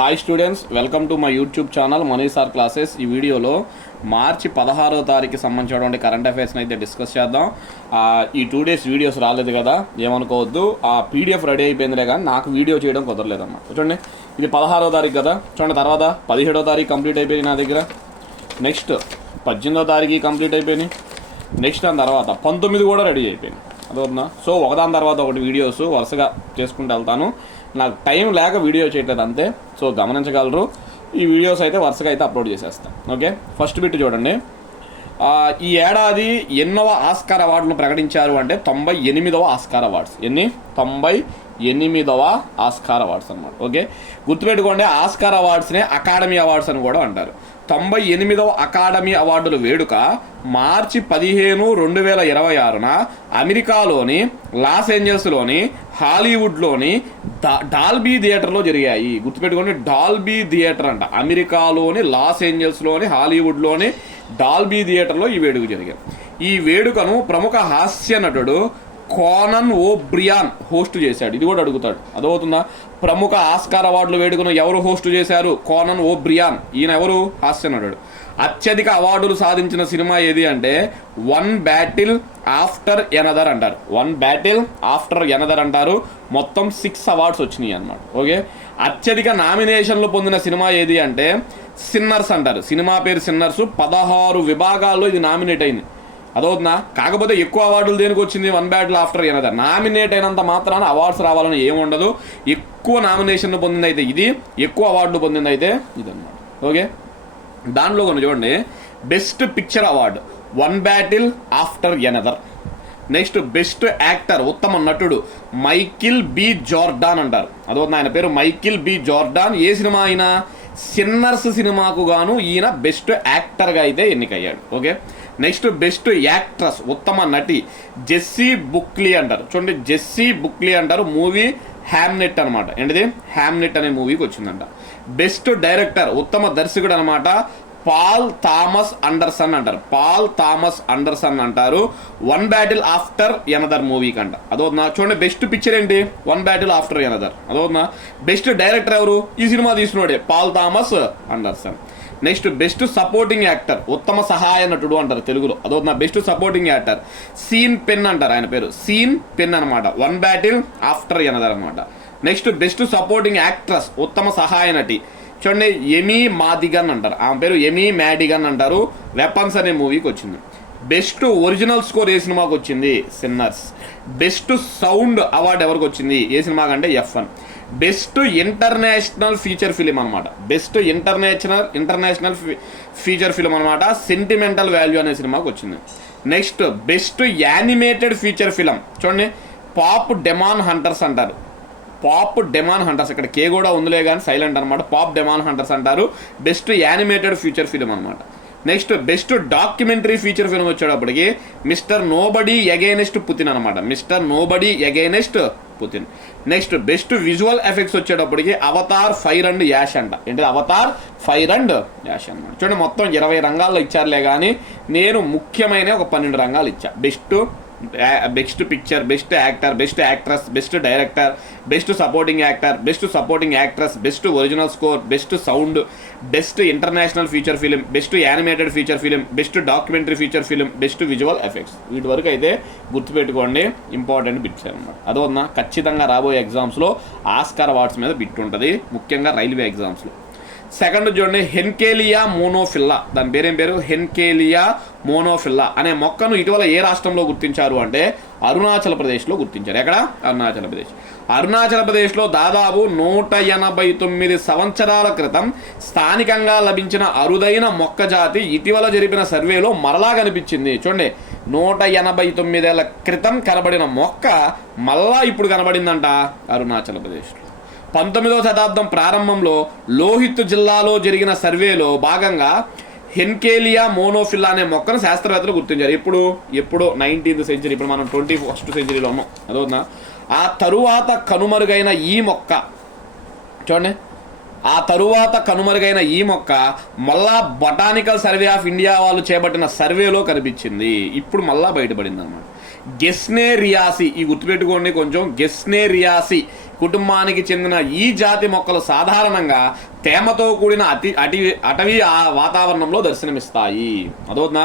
Hi students, welcome to my YouTube channel Manish sir classes. ఈ వీడియోలో మార్చి 16వ తారీఖుకి సంబంధించినటువంటి కరెంట్ అఫైర్స్ని అయితే డిస్కస్ చేద్దాం. ఈ 2 days వీడియోస్ రాలేదు కదా, ఏమనుకోవద్దు. ఆ పీడిఎఫ్ రెడీ అయిపోయిందిలే కానీ నాకు వీడియో చేయడం కుదరలేదమ్మా. చూడండి, ఇది 16వ తారీఖు కదా. చూడండి, తర్వాత 17వ తారీఖు కంప్లీట్ అయిపోయింది నా దగ్గర. నెక్స్ట్ 18వ తారీఖు కంప్లీట్ అయిపోయినాయి. నెక్స్ట్ దాని తర్వాత 19 కూడా రెడీ అయిపోయింది. అదవుతుందా? సో ఒకదాని తర్వాత ఒకటి వీడియోస్ వరుసగా చేసుకుంటూ వెళ్తాను. నాకు టైం లేక వీడియో చేయట్లేదు అంతే. సో గమనించగలరు. ఈ వీడియోస్ అయితే వరుసగా అయితే అప్లోడ్ చేసేస్తాను. ఓకే, ఫస్ట్ బిట్ చూడండి. ఈ ఏడాది ఎన్నవ ఆస్కార్ అవార్డును ప్రకటించారు అంటే 98వ ఆస్కార్ అవార్డ్స్. 98వ ఆస్కార్ అవార్డ్స్ అనమాట. ఓకే, గుర్తుపెట్టుకోండి, ఆస్కార్ అవార్డ్స్నే అకాడమీ అవార్డ్స్ అని కూడా అంటారు. 98వ అకాడమీ అవార్డుల వేడుక మార్చి 15, 2026న అమెరికాలోని లాస్ ఏంజల్స్లోని హాలీవుడ్లోని డాల్బీ థియేటర్లో జరిగాయి. గుర్తుపెట్టుకోండి, డాల్బీ థియేటర్ అంట. అమెరికాలోని లాస్ ఏంజల్స్లోని హాలీవుడ్లోని డాల్బీ థియేటర్లో ఈ వేడుక జరిగాయి. ఈ వేడుకను ప్రముఖ హాస్య నటుడు కోనన్ ఓబ్రియాన్ హోస్ట్ చేశాడు. ఇది కూడా అడుగుతాడు. అదవుతుందా? ప్రముఖ ఆస్కార్ అవార్డుల వేడుకను ఎవరు హోస్ట్ చేశారు? Conan O'Brien. ఈయన ఎవరు? హాస్య నటుడు. అత్యధిక అవార్డులు సాధించిన సినిమా ఏది అంటే వన్ బ్యాటిల్ ఆఫ్టర్ ఎనదర్ అంటారు. వన్ బ్యాటిల్ ఆఫ్టర్ ఎనదర్ అంటారు. మొత్తం 6 అవార్డ్స్ వచ్చినాయి అన్నమాట. ఓకే, అత్యధిక నామినేషన్లు పొందిన సినిమా ఏది అంటే సిన్నర్స్ అంటారు. సినిమా పేరు సిన్నర్స్. 16 విభాగాల్లో ఇది నామినేట్ అయింది. అదవుతుందా? కాకపోతే ఎక్కువ అవార్డులు దేనికి వచ్చింది? One battle after another. Nominate అయినంత మాత్రాన అవార్డ్స్ రావాలని ఏముండదు. ఎక్కువ నామినేషన్లు పొందింది అయితే ఇది, ఎక్కువ అవార్డులు పొందింది అయితే ఇది అన్నమాట. ఓకే, దానిలో కొన్ని చూడండి. Best picture award one battle after another. Next best actor ఉత్తమ నటుడు మైకిల్ బి జార్డాన్ అంటారు. అదవుతుంది, ఆయన పేరు మైకిల్ బి జార్డాన్. ఏ సినిమా అయినా సిన్నర్స్ సినిమాకు గాను ఈయన బెస్ట్ యాక్టర్గా అయితే ఎన్నికయ్యాడు. ఓకే, నెక్స్ట్ బెస్ట్ యాక్ట్రస్ ఉత్తమ నటి జెస్సీ బుక్లీ అంటారు. చూడండి, జెస్సీ బుక్లీ అంటారు. మూవీ హ్యామ్నెట్ అనమాట. ఏంటిది? హ్యామ్నెట్ అనే మూవీకి వచ్చిందంట. బెస్ట్ డైరెక్టర్ ఉత్తమ దర్శకుడు అనమాట పాల్ థామస్ అండర్సన్ అంటారు. పాల్ థామస్ అండర్సన్ అంటారు. వన్ బ్యాటిల్ ఆఫ్టర్ ఎనదర్ మూవీకి అంట. అదవుతుందా? చూడండి, బెస్ట్ పిక్చర్ ఏంటి? One battle after another. అదవుతుందా? బెస్ట్ డైరెక్టర్ ఎవరు? ఈ సినిమా తీసినోడే, Paul Thomas Anderson. Next best supporting actor ఉత్తమ సహాయ నటుడు అంటారు తెలుగులో. అదవుతుందా? Best supporting actor Sean Penn అంటారు. ఆయన పేరు సీన్ పెన్ అనమాట. వన్ బ్యాటిల్ ఆఫ్టర్ ఎనదర్ అనమాట. నెక్స్ట్ బెస్ట్ సపోర్టింగ్ యాక్ట్రస్ ఉత్తమ సహాయ నటి చూడండి, ఎమీ మాదిగన్ అంటారు. ఆమె పేరు ఎమీ మ్యాడిగన్ అంటారు. వెపన్స్ అనే మూవీకి వచ్చింది. బెస్ట్ ఒరిజినల్ స్కోర్ ఏ సినిమాకి వచ్చింది? సిన్నర్స్. బెస్ట్ సౌండ్ అవార్డు ఎవరికి వచ్చింది? ఏ సినిమాకి అంటే F1. Best international feature film అనమాట. బెస్ట్ ఇంటర్నేషనల్ ఫీచర్ ఫిలిం అనమాట సెంటిమెంటల్ వాల్యూ అనే సినిమాకి వచ్చింది. Next best animated feature film చూడండి, పాప్ డెమాన్ హంటర్స్ అంటారు. Pop demon hunters. ఇక్కడ కే కూడా ఉందిలే కానీ సైలెంట్ అనమాట. పాప్ డెమాన్ హంటర్స్ అంటారు. బెస్ట్ యానిమేటెడ్ ఫీచర్ ఫిలిం అనమాట. Next best documentary feature film వచ్చేటప్పటికి మిస్టర్ నోబడీ అగైనెస్ట్ పుతిన్ అనమాట. Mister nobody against Putin. Next best visual effects వచ్చేటప్పటికి అవతార్ ఫైర్ అండ్ యాష్ అంట. ఏంటి? అవతార్ ఫైర్ అండ్ యాష్ అనమాట. చూడండి, మొత్తం 20 రంగాల్లో ఇచ్చారులే కానీ నేను ముఖ్యమైన ఒక 12 రంగాలు ఇచ్చా. Best picture, best actor, best actress, best director, best supporting actor, best supporting actress, best original score, best sound, best international feature film, best animated feature film, best documentary feature film, best visual effects. వీటి వరకు అయితే గుర్తుపెట్టుకోండి, important bits అనమాట. అదొన్నా ఖచ్చితంగా రాబోయే ఎగ్జామ్స్లో Oscar awards మీద bit ఉంటుంది, ముఖ్యంగా రైల్వే ఎగ్జామ్స్లో. సెకండ్ చూడండి, హెన్కేలియా మోనోఫిల్లా. దాని పేరేం పేరు? హెన్కేలియా మోనోఫిల్లా అనే మొక్కను ఇటీవల ఏ రాష్ట్రంలో గుర్తించారు అంటే అరుణాచల్ ప్రదేశ్లో గుర్తించారు. ఎక్కడ? అరుణాచల్ ప్రదేశ్. అరుణాచల్ ప్రదేశ్లో దాదాపు 189 సంవత్సరాల క్రితం స్థానికంగా లభించిన అరుదైన మొక్క జాతి ఇటీవల జరిపిన సర్వేలో మరలా కనిపించింది. చూడండి, 189 ఏళ్ల క్రితం కనబడిన మొక్క మళ్ళా ఇప్పుడు కనబడిందంట అరుణాచల్ ప్రదేశ్లో. 19వ శతాబ్దం ప్రారంభంలో లోహిత్ జిల్లాలో జరిగిన సర్వేలో భాగంగా హెన్కేలియా మోనోఫిల్లా అనే మొక్కను శాస్త్రవేత్తలు గుర్తించారు. ఎప్పుడు 19th సెంచరీ. ఇప్పుడు మనం 21st సెంచరీలో ఉన్నాం. అదవుతుందా? ఆ తరువాత కనుమరుగైన ఈ మొక్క చూడండి, ఆ తరువాత కనుమరుగైన ఈ మొక్క మళ్ళా బొటానికల్ సర్వే ఆఫ్ ఇండియా వాళ్ళు చేపట్టిన సర్వేలో కనిపించింది. ఇప్పుడు మళ్ళా బయటపడింది అనమాట. గెస్నేరియాసి. ఈ గుర్తుపెట్టుకోండి కొంచెం. గెస్నేరియాసి కుటుంబానికి చెందిన ఈ జాతి మొక్కలు సాధారణంగా తేమతో కూడిన అటవీ వాతావరణంలో దర్శనమిస్తాయి. అదవుతుందా?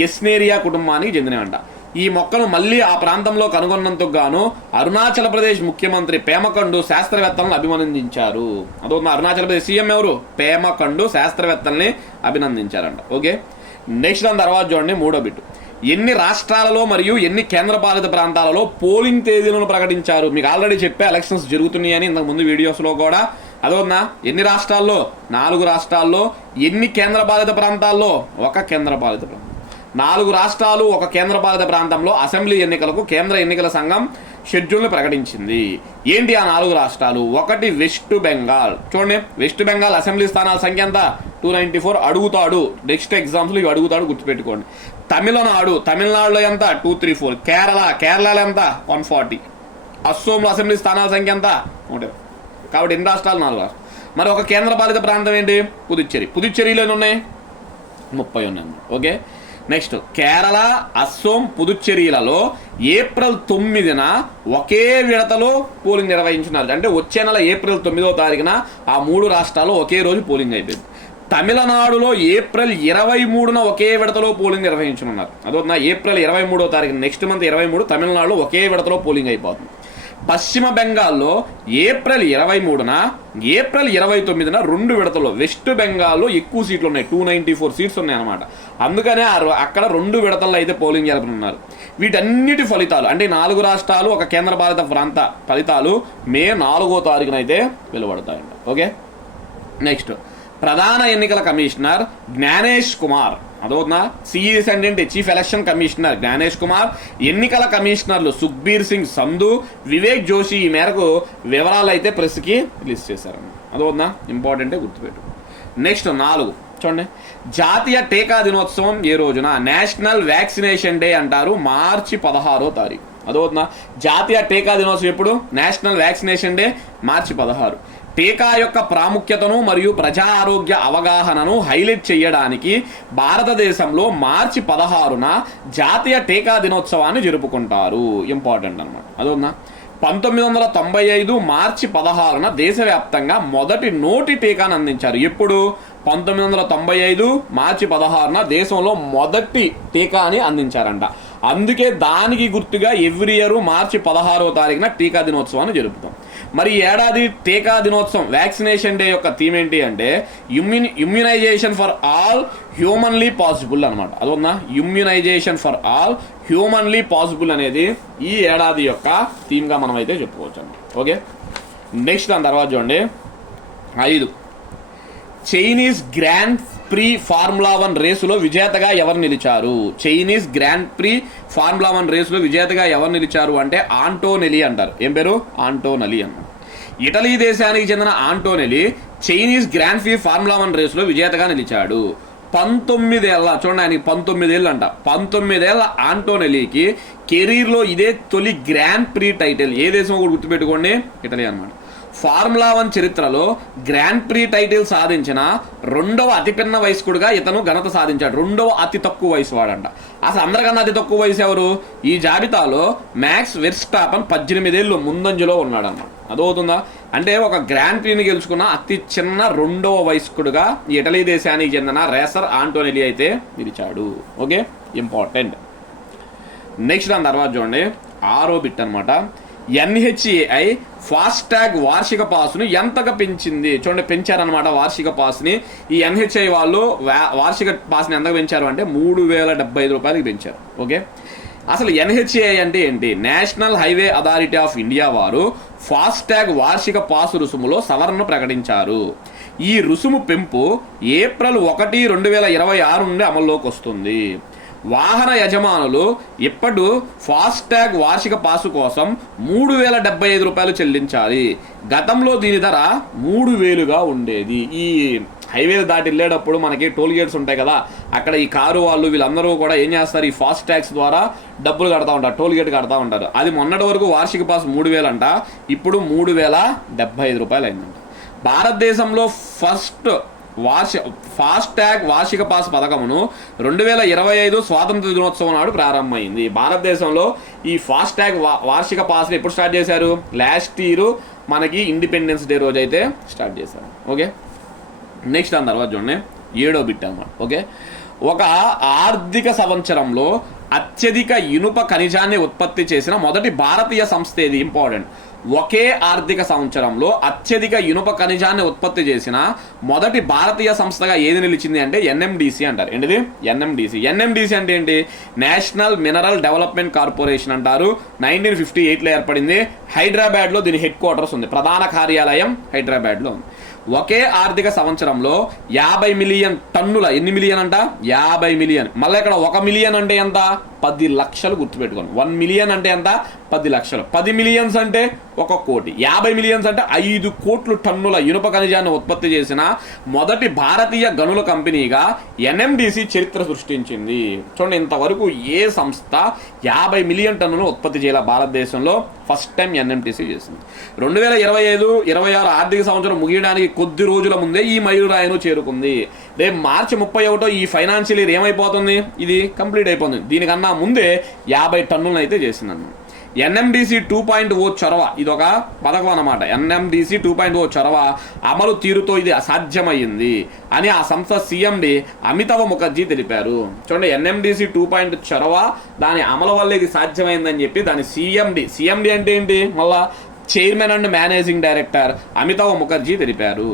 గెస్నేరియా కుటుంబానికి చెందినవంట. ఈ మొక్కను మళ్ళీ ఆ ప్రాంతంలో కనుగొన్నందుకు గాను అరుణాచల్ ప్రదేశ్ ముఖ్యమంత్రి పేమకండు శాస్త్రవేత్తలను అభినందించారు. అదవుతుందా? అరుణాచల్ ప్రదేశ్ సీఎం ఎవరు? పేమకండు శాస్త్రవేత్తల్ని అభినందించారంట. ఓకే, నెక్స్ట్ దాని తర్వాత చూడండి, మూడో బిట్. ఎన్ని రాష్ట్రాలలో మరియు ఎన్ని కేంద్రపాలిత ప్రాంతాలలో పోలింగ్ తేదీలను ప్రకటించారు? మీకు ఆల్రెడీ చెప్పే ఎలక్షన్స్ జరుగుతున్నాయని ఇంతకు ముందు వీడియోస్లో కూడా. అదవుతుందా? ఎన్ని రాష్ట్రాల్లో? 4 రాష్ట్రాల్లో. ఎన్ని కేంద్రపాలిత ప్రాంతాల్లో? 1 కేంద్రపాలిత ప్రాంతం. 4 రాష్ట్రాలు 1 కేంద్రపాలిత ప్రాంతంలో అసెంబ్లీ ఎన్నికలకు కేంద్ర ఎన్నికల సంఘం షెడ్యూల్ని ప్రకటించింది. ఏంటి ఆ 4 రాష్ట్రాలు? 1 వెస్ట్ బెంగాల్. చూడండి, వెస్ట్ బెంగాల్ అసెంబ్లీ స్థానాల సంఖ్య ఎంత? 294. అడుగుతాడు నెక్స్ట్ ఎగ్జామ్స్లో, ఇవి అడుగుతాడు, గుర్తుపెట్టుకోండి. తమిళనాడులో ఎంత? 234. కేరళలో ఎంత? 140. అస్సోంలో అసెంబ్లీ స్థానాల సంఖ్య ఎంత? 1. కాబట్టి ఎన్ని రాష్ట్రాలు? 4 రాష్ట్రాలు. మరి 1 కేంద్రపాలిత ప్రాంతం ఏంటి? పుదుచ్చేరిలో ఎన్ని ఉన్నాయి? 30 ఉన్నాయి. ఓకే, నెక్స్ట్ కేరళ, అస్సోం, పుదుచ్చేరిలలో ఏప్రిల్ 9న ఒకే విడతలో పోలింగ్ నిర్వహించున్నారు. అంటే వచ్చే నెల ఏప్రిల్ 9వ తారీఖున ఆ 3 రాష్ట్రాల్లో ఒకే రోజు పోలింగ్ అయిపోయింది. తమిళనాడులో ఏప్రిల్ 23న ఒకే విడతలో పోలింగ్ నిర్వహించనున్నారు. అదొక ఏప్రిల్ 23వ తారీఖు, నెక్స్ట్ మంత్ 23 తమిళనాడులో ఒకే విడతలో పోలింగ్ అయిపోతుంది. పశ్చిమ బెంగాల్లో ఏప్రిల్ 23న, ఏప్రిల్ 29న 2 విడతల్లో. వెస్ట్ బెంగాల్లో ఎక్కువ సీట్లు ఉన్నాయి, 294 సీట్స్ ఉన్నాయి అనమాట. అందుకనే అక్కడ 2 విడతల్లో అయితే పోలింగ్ జరపనున్నారు. వీటన్నిటి ఫలితాలు అంటే 4 రాష్ట్రాలు 1 కేంద్రపాలిత ప్రాంత ఫలితాలు మే 4వ తారీఖున అయితే వెలువడతాయంట. ఓకే, నెక్స్ట్ ప్రధాన ఎన్నికల కమిషనర్ జ్ఞానేష్ కుమార్. అదవుతుందా? సిఈసి అంటే chief election commissioner Gyanesh Kumar, ఎన్నికల కమిషనర్లు సుఖ్బీర్ సింగ్ సంధు, వివేక్ జోషి ఈ మేరకు వివరాలు అయితే ప్రెస్కి రిలీజ్ చేశారు. అదవుతుందా? ఇంపార్టెంటే, గుర్తుపెట్టు. నెక్స్ట్ 4 చూడండి, జాతీయ టీకా దినోత్సవం ఏ రోజున? నేషనల్ వ్యాక్సినేషన్ డే అంటారు, మార్చి 16వ తారీఖు. అదవుతుందా? జాతీయ టీకా దినోత్సవం ఎప్పుడు? నేషనల్ వ్యాక్సినేషన్ డే మార్చి 16. టీకా యొక్క ప్రాముఖ్యతను మరియు ప్రజా ఆరోగ్య అవగాహనను హైలైట్ చేయడానికి భారతదేశంలో మార్చి 16న జాతీయ టీకా దినోత్సవాన్ని జరుపుకుంటారు. ఇంపార్టెంట్ అనమాట. అదొన్నా 1995 మార్చి 16న దేశవ్యాప్తంగా మొదటి నోటి టీకాను అందించారు. ఎప్పుడు? 1995 మార్చి 16న దేశంలో మొదటి టీకాని అందించారంట. అందుకే దానికి గుర్తుగా ఎవ్రీ ఇయర్ మార్చి 16వ తారీఖున టీకా దినోత్సవాన్ని జరుపుతాం. మరి ఈ ఏడాది టీకా దినోత్సవం వ్యాక్సినేషన్ డే యొక్క థీమ్ ఏంటి అంటే immunisation for all humanly possible అనమాట. అదొన్నా immunisation for all humanly possible అనేది ఈ ఏడాది యొక్క థీమ్గా మనం అయితే చెప్పుకోవచ్చు అన్నమాట. ఓకే, నెక్స్ట్ దాని తర్వాత చూడండి 5 చైనీస్ గ్రాండ్ ప్రీ ఫార్ములా 1 రేసులో విజేతగా ఎవరు నిలిచారు? చైనీస్ గ్రాండ్ ప్రీ ఫార్ములా 1 రేసులో విజేతగా ఎవరు నిలిచారు అంటే ఆంటోనెలి అంటారు. ఏం పేరు? ఆంటోనెలి అన్నారు. ఇటలీ దేశానికి చెందిన ఆంటోనెలి చైనీస్ గ్రాండ్ ప్రీ ఫార్ములా 1 రేసులో విజేతగా నిలిచాడు. 19 ఏళ్ళ, చూడండి ఆయనకి 19 ఏళ్ళు అంట. 19 ఏళ్ళ ఆంటోనెలికి కెరీర్లో ఇదే తొలి గ్రాండ్ ప్రీ టైటిల్. ఏ దేశం కూడా గుర్తుపెట్టుకోండి, ఇటలీ అనమాట. ఫార్ములా 1 చరిత్రలో గ్రాండ్ ప్రీ టైటిల్ సాధించిన 2వ అతిపిన్న వయస్కుడుగా ఇతను ఘనత సాధించాడు. 2వ అతి తక్కువ వయసు వాడంట. అసలు అందరికన్నా అతి తక్కువ వయసు ఎవరు? ఈ జాబితాలో మ్యాక్స్ వెర్స్టాపెన్ 18 ఏళ్ళు ముందంజలో ఉన్నాడన్నమాట. అదవుతుందా? అంటే ఒక గ్రాండ్ ప్రీని గెలుచుకున్న అతి చిన్న 2వ వయస్కుడుగా ఇటలీ దేశానికి చెందిన రేసర్ ఆంటోనెలి అయితే నిలిచాడు. Okay, important. నెక్స్ట్ దాని తర్వాత చూడండి 6వ బిట్ అనమాట. ఎన్హెచ్ఏఐ ఫాస్టాగ్ వార్షిక పాస్ను ఎంతగా పెంచింది? చూడండి, పెంచారనమాట వార్షిక పాస్ని. ఈ ఎన్హెచ్ఐ వాళ్ళు వార్షిక పాస్ని ఎంతగా పెంచారు అంటే 3075 రూపాయలకి పెంచారు. ఓకే, అసలు ఎన్హెచ్ఏఐ అంటే ఏంటి? National highway authority of India వారు ఫాస్టాగ్ వార్షిక పాస్ రుసుములో సవరణను ప్రకటించారు. ఈ రుసుము పెంపు ఏప్రిల్ 1, 2026 నుండి అమల్లోకి వస్తుంది. వాహన యజమానులు ఇప్పుడు ఫాస్టాగ్ వార్షిక పాసు కోసం 3075 రూపాయలు చెల్లించాలి. గతంలో దీని ధర 3000గా ఉండేది. ఈ హైవేలు దాటి వెళ్ళేటప్పుడు మనకి టోల్ గేట్స్ ఉంటాయి కదా, అక్కడ ఈ కారు వాళ్ళు వీళ్ళందరూ కూడా ఏం చేస్తారు? ఈ ఫాస్ట్ ట్యాక్స్ ద్వారా డబ్బులు కడతా ఉంటారు, టోల్ గేట్ కడతా ఉంటారు. అది మొన్నటి వరకు వార్షిక పాస్ 3000 అంట, ఇప్పుడు 3075 రూపాయలు అయిందంట. భారతదేశంలో ఫస్ట్ ఫాస్టాగ్ వార్షిక పాస్ పథకమును 2025 స్వాతంత్ర దినోత్సవం నాడు ప్రారంభమైంది. భారతదేశంలో ఈ ఫాస్టాగ్ వార్షిక పాస్ని ఎప్పుడు స్టార్ట్ చేశారు? లాస్ట్ ఇయర్ మనకి ఇండిపెండెన్స్ డే రోజు అయితే స్టార్ట్ చేశారు. ఓకే, నెక్స్ట్ దాని తర్వాత చూడండి 7వ బిట్ అనమాట. ఓకే, ఒక ఆర్థిక సంవత్సరంలో అత్యధిక ఇనుప ఖనిజాన్ని ఉత్పత్తి చేసిన మొదటి భారతీయ సంస్థ ఏది? ఇంపార్టెంట్. ఒకే ఆర్థిక సంవత్సరంలో అత్యధిక ఇనుప ఖనిజాన్ని ఉత్పత్తి చేసిన మొదటి భారతీయ సంస్థగా ఏది నిలిచింది అంటే ఎన్ఎండిసి అంటారు. ఏంటిది? ఎన్ఎండిసి. ఎన్ఎండిసి అంటే ఏంటి? నేషనల్ మినరల్ డెవలప్మెంట్ కార్పొరేషన్ అంటారు. 1958లో ఏర్పడింది. హైదరాబాద్లో దీని హెడ్ క్వార్టర్స్ ఉంది. ప్రధాన కార్యాలయం హైదరాబాద్లో ఉంది. ఒకే ఆర్థిక సంవత్సరంలో 50 మిలియన్ టన్నుల, ఎన్ని మిలియన్ అంట? 50 మిలియన్. మళ్ళీ ఇక్కడ 1 మిలియన్ అంటే ఎంత? 10 లక్షలు. గుర్తుపెట్టుకోండి. 1 మిలియన్ అంటే ఎంత? 10 లక్షలు. 10 మిలియన్స్ అంటే 1 కోటి. 50 మిలియన్స్ అంటే 5 కోట్లు టన్నుల ఇనుప ఖనిజాన్ని ఉత్పత్తి చేసిన మొదటి భారతీయ గనుల కంపెనీగా ఎన్ఎండిసి చరిత్ర సృష్టించింది. చూడండి, ఇంతవరకు ఏ సంస్థ 50 మిలియన్ టన్నులు ఉత్పత్తి చేయాల భారతదేశంలో? ఫస్ట్ టైం ఎన్ఎండిసి చేసింది. 2025-26 ఆర్థిక సంవత్సరం ముగియడానికి కొద్ది రోజుల ముందే ఈ మైలురాయిను చేరుకుంది. రేపు మార్చి 31 ఈ ఫైనాన్షియల్ ఇయర్ ఏమైపోతుంది? ఇది కంప్లీట్ అయిపోతుంది. దీనికన్నా ముందే 50 టన్నులను అయితే చేసిందన్నమాట. ఎన్ఎండిసి 2.0 చొరవ, ఇది ఒక పథకం అన్నమాట. ఎన్ఎండిసి 2.0 చొరవ అమలు తీరుతో ఇది అసాధ్యమైంది అని ఆ సంస్థ సిఎండి అమితాబ్ ముఖర్జీ తెలిపారు. చూడండి, ఎన్ఎండిసి 2.0 చొరవ దాని అమలు వల్ల ఇది సాధ్యమైందని చెప్పి దాని సిఎండి అంటే ఏంటి? మళ్ళా chairman and managing director Amitabh Mukherjee తెలిపారు.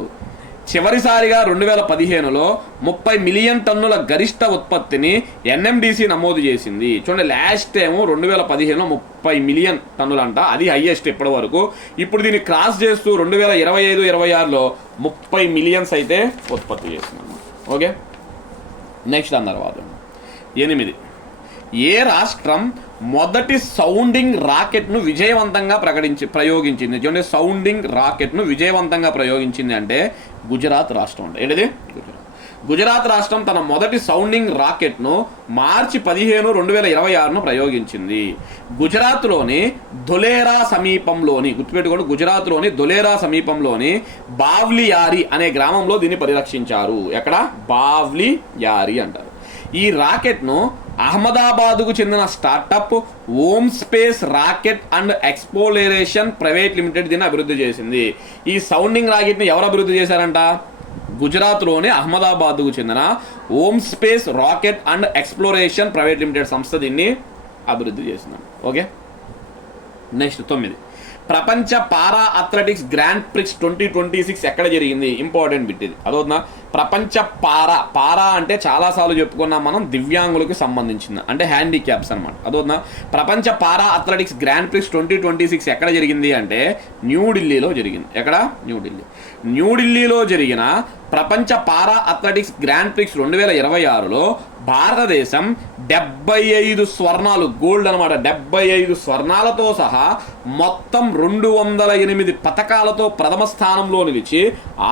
చివరిసారిగా 2015లో 30 మిలియన్ టన్నుల గరిష్ట ఉత్పత్తిని ఎన్ఎండిసి నమోదు చేసింది. చూడండి, లాస్ట్ టైం 2015లో 30 మిలియన్ టన్నులు అంట, అది హైయెస్ట్ ఇప్పటి వరకు. ఇప్పుడు దీన్ని క్రాస్ చేస్తూ 2025-26లో 30 మిలియన్స్ అయితే ఉత్పత్తి చేస్తున్నాం. ఓకే, నెక్స్ట్ దాని తర్వాత 8. ఏ రాష్ట్రం మొదటి సౌండింగ్ రాకెట్ను విజయవంతంగా ప్రయోగించింది? చూడండి, సౌండింగ్ రాకెట్ను విజయవంతంగా ప్రయోగించింది అంటే గుజరాత్ రాష్ట్రం అంటే ఏంటిది? గుజరాత్ రాష్ట్రం తన మొదటి సౌండింగ్ రాకెట్ను మార్చి 15, 2026 ప్రయోగించింది. గుజరాత్లోని ధొలేరా సమీపంలోని, గుర్తుపెట్టుకోండి, గుజరాత్లోని ధొలేరా సమీపంలోని బావ్లియారి అనే గ్రామంలో దీన్ని పరిరక్షించారు. ఎక్కడ? బావ్లియారి అంటారు. ఈ రాకెట్ను అహ్మదాబాద్కు చెందిన startup ohm space rocket and exploration private limited దీన్ని అభివృద్ధి చేసింది. ఈ సౌండింగ్ రాకెట్ని ఎవరు అభివృద్ధి చేశారంట? గుజరాత్లోని అహ్మదాబాద్కు చెందిన ohm space rocket and exploration private limited సంస్థ దీన్ని అభివృద్ధి చేసింది. Okay, next 9. ప్రపంచ పారా అథ్లెటిక్స్ గ్రాండ్ ప్రిక్స్ 2026 ఎక్కడ జరిగింది? ఇంపార్టెంట్ బిట్ ఇది. అదవుతుందా? ప్రపంచ పారా అంటే చాలాసార్లు చెప్పుకున్నాం మనం, దివ్యాంగులకు సంబంధించింది, అంటే హ్యాండిక్యాప్స్ అనమాట. అదవుతుందా? ప్రపంచ పారా అథ్లెటిక్స్ గ్రాండ్ ప్రిక్స్ 2026 ఎక్కడ జరిగింది అంటే న్యూఢిల్లీలో జరిగింది. ఎక్కడ? న్యూఢిల్లీలో జరిగిన ప్రపంచ పారా అథ్లెటిక్స్ గ్రాండ్ ప్రిక్స్ 2026లో భారతదేశం 75 స్వర్ణాలు, గోల్డ్ అనమాట, 75 స్వర్ణాలతో సహా మొత్తం 208 పథకాలతో ప్రథమ స్థానంలో నిలిచి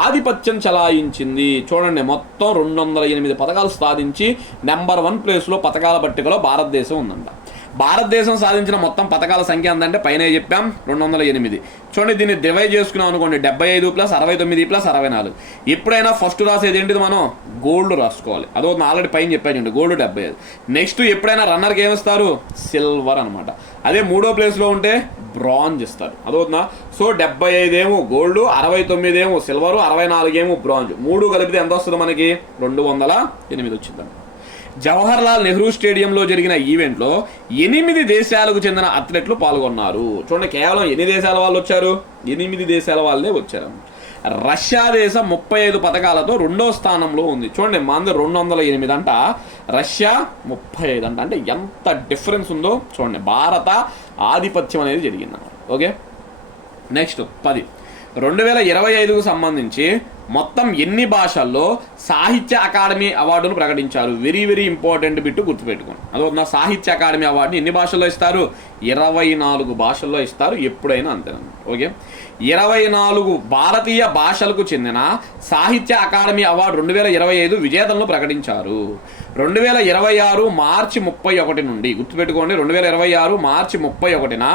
ఆధిపత్యం చలాయించింది. చూడండి, మొత్తం 208 పథకాలు సాధించి నెంబర్ 1 ప్లేస్లో పథకాల పట్టికలో భారతదేశం ఉందంట. భారతదేశం సాధించిన మొత్తం పథకాల సంఖ్య ఎంతంటే పైన చెప్పాం 208. చూడండి, దీన్ని డివైడ్ చేసుకున్నాం అనుకోండి, 75 + 69 + 64. ఎప్పుడైనా ఫస్ట్ రాసేది ఏంటిది? మనం గోల్డ్ రాసుకోవాలి. అదో ఆల్రెడీ పైన చెప్పాను, గోల్డ్ 75. నెక్స్ట్ ఎప్పుడైనా రన్నర్కి ఏమిస్తారు? సిల్వర్ అనమాట. అదే 3వ ప్లేస్లో ఉంటే బ్రాంజ్ ఇస్తారు. అదవుతుందా? సో 75 ఏమో గోల్డ్, 69 ఏమో సిల్వరు, 64 ఏమో బ్రాంజ్. 3 కలిపితే ఎంత వస్తుంది మనకి? 208 వచ్చిందండి. జవహర్ లాల్ నెహ్రూ స్టేడియంలో జరిగిన ఈవెంట్లో 8 దేశాలకు చెందిన అథ్లెట్లు పాల్గొన్నారు. చూడండి, కేవలం ఎన్ని దేశాల వాళ్ళు వచ్చారు? 8 దేశాల వాళ్ళే వచ్చారు. రష్యా దేశం 35 పథకాలతో 2వ స్థానంలో ఉంది. చూడండి, మనది 208 అంట, రష్యా 35 అంట. అంటే ఎంత డిఫరెన్స్ ఉందో చూడండి. భారత ఆధిపత్యం అనేది జరిగిందన్నమాట. Okay, next 10. 2025కు సంబంధించి మొత్తం ఎన్ని భాషల్లో సాహిత్య అకాడమీ అవార్డును ప్రకటించారు? వెరీ వెరీ ఇంపార్టెంట్ బిట్, గుర్తుపెట్టుకోండి. అదొక సాహిత్య అకాడమీ అవార్డుని ఎన్ని భాషల్లో ఇస్తారు? 24 భాషల్లో ఇస్తారు, ఎప్పుడైనా అంతేనమాట. ఓకే, 24 భారతీయ భాషలకు చెందిన సాహిత్య అకాడమీ అవార్డు 2025 విజేతలను ప్రకటించారు. 2026 మార్చి 31 నుండి, గుర్తుపెట్టుకోండి, 2026 మార్చి 31న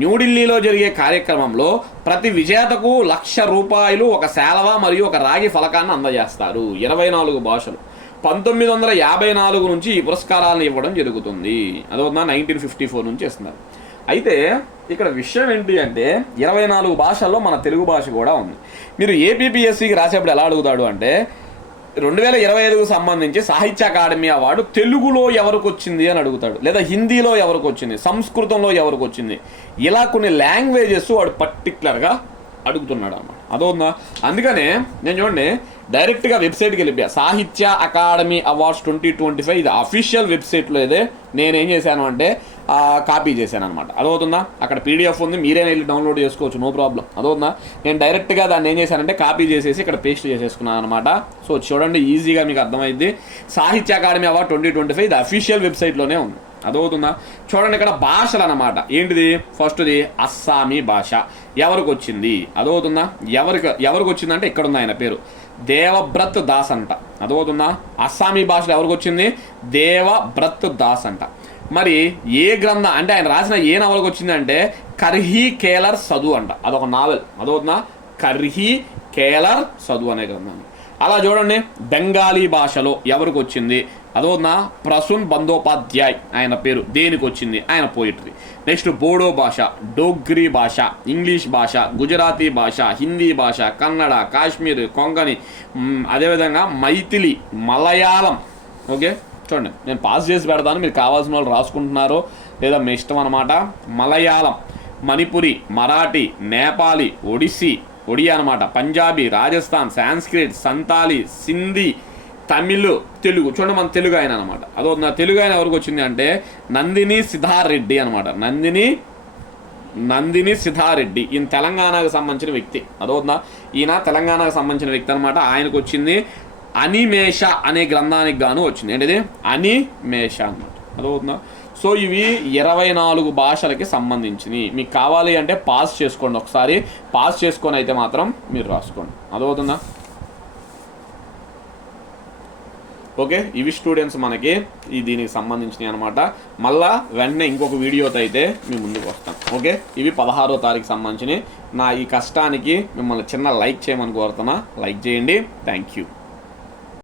న్యూఢిల్లీలో జరిగే కార్యక్రమంలో ప్రతి విజేతకు ₹1,00,000 ఒక శాలవా మరియు ఒక రాగి ఫలకాన్ని అందజేస్తారు. 24 భాషలు. 1954 నుంచి ఈ పురస్కారాలను ఇవ్వడం జరుగుతుంది. అదవుతుందా? 1954 నుంచి ఇస్తున్నారు. అయితే ఇక్కడ విషయం ఏంటి అంటే 24 భాషల్లో మన తెలుగు భాష కూడా ఉంది. మీరు ఏపీపీఎస్సికి రాసేప్పుడు ఎలా అడుగుతాడు అంటే 2025కు సంబంధించి సాహిత్య అకాడమీ అవార్డు తెలుగులో ఎవరికి వచ్చింది అని అడుగుతాడు, లేదా హిందీలో ఎవరికి వచ్చింది, సంస్కృతంలో ఎవరికి వచ్చింది, ఇలా కొన్ని లాంగ్వేజెస్ వాడు పర్టికులర్గా అడుగుతున్నాడు అన్నమాట. అదోందా? అందుకనే నేను చూడండి డైరెక్ట్గా వెబ్సైట్కి వెళ్ళిపోయా. సాహిత్య అకాడమీ అవార్డ్స్ 2025 ఇది అఫీషియల్ వెబ్సైట్లో ఇదే. నేనేం చేశాను అంటే కాపీ చేశాను అనమాట. అదవుతుందా? అక్కడ పీడిఎఫ్ ఉంది, మీరే వెళ్ళి డౌన్లోడ్ చేసుకోవచ్చు, నో ప్రాబ్లం. అదవుతుందా? నేను డైరెక్ట్గా దాన్ని ఏం చేశానంటే కాపీ చేసేసి ఇక్కడ పేస్ట్ చేసేసుకున్నాను అనమాట. సో చూడండి, ఈజీగా మీకు అర్థమైంది. సాహిత్య అకాడమీ అవార్డ్ 2025 ఇది అఫీషియల్ వెబ్సైట్లోనే ఉంది. అదవుతుందా? చూడండి, ఇక్కడ భాషలు అన్నమాట. ఏంటిది? ఫస్ట్ది అస్సామీ భాష ఎవరికి వచ్చింది? అదవుతుందా? ఎవరికి వచ్చిందంటే ఇక్కడ ఉంది ఆయన పేరు, దేవబ్రత్ దాస్ అంట. అదవుతుందా? అస్సామీ భాషలో ఎవరికి వచ్చింది? దేవబ్రత్ దాస్ అంట. మరి ఏ గ్రంథం అంటే ఆయన రాసిన ఏ నవలకు వచ్చింది అంటే కర్హీ కేలర్ సదు అంట. అదొక నావెల్. అదవుతుందా? కర్హీ కేలర్ సదు అనే గ్రంథం. అలా చూడండి, బెంగాలీ భాషలో ఎవరికి వచ్చింది? అదోనా ప్రసూన్ బందోపాధ్యాయ్ ఆయన పేరు, దేనికి వచ్చింది? ఆయన పోయిటరీ. నెక్స్ట్ బోడో భాష, డోగ్రీ భాష, ఇంగ్లీష్ భాష, గుజరాతీ భాష, హిందీ భాష, కన్నడ, కాశ్మీర్, కొంకణి, అదేవిధంగా మైథిలి, మలయాళం. ఓకే, చూడండి నేను పాస్ చేసి పెడతాను, మీరు కావాల్సిన వాళ్ళు రాసుకుంటున్నారో లేదా మీ ఇష్టం అనమాట. మలయాళం, మణిపురి, మరాఠీ, నేపాలీ, ఒడియా అనమాట, పంజాబీ, రాజస్థాన్, సాంస్క్రిట్, సంతాలి, సింధీ, తమిళ్, తెలుగు. చూడండి మన తెలుగు ఆయన అనమాట. అదో నా తెలుగు ఆయన ఎవరికి వచ్చింది అంటే నందిని సిద్ధారెడ్డి అనమాట. నందిని సిద్ధారెడ్డి ఈయన తెలంగాణకు సంబంధించిన వ్యక్తి. అదవుతుందా? ఈయన తెలంగాణకు సంబంధించిన వ్యక్తి అనమాట. ఆయనకు వచ్చింది అనిమేష అనే గ్రంథానికి గాను వచ్చింది. ఏంటిది? అనిమేష అనమాట. అదవుతుందా? సో ఇవి 24 భాషలకి సంబంధించినవి. మీకు కావాలి అంటే పాస్ చేసుకోండి, ఒకసారి పాస్ చేసుకొని అయితే మాత్రం మీరు రాసుకోండి. అదవుతుందా? ఓకే, ఇవి స్టూడెంట్స్ మనకి దీనికి సంబంధించినవి అనమాట. మళ్ళా వెంటనే ఇంకొక వీడియోతో అయితే మీ ముందుకు వస్తాం. ఓకే, ఇవి 16వ తారీఖు సంబంధించినవి. నా ఈ కష్టానికి మిమ్మల్ని చిన్న లైక్ చేయమని కోరుతున్నా. లైక్ చేయండి. Thank you.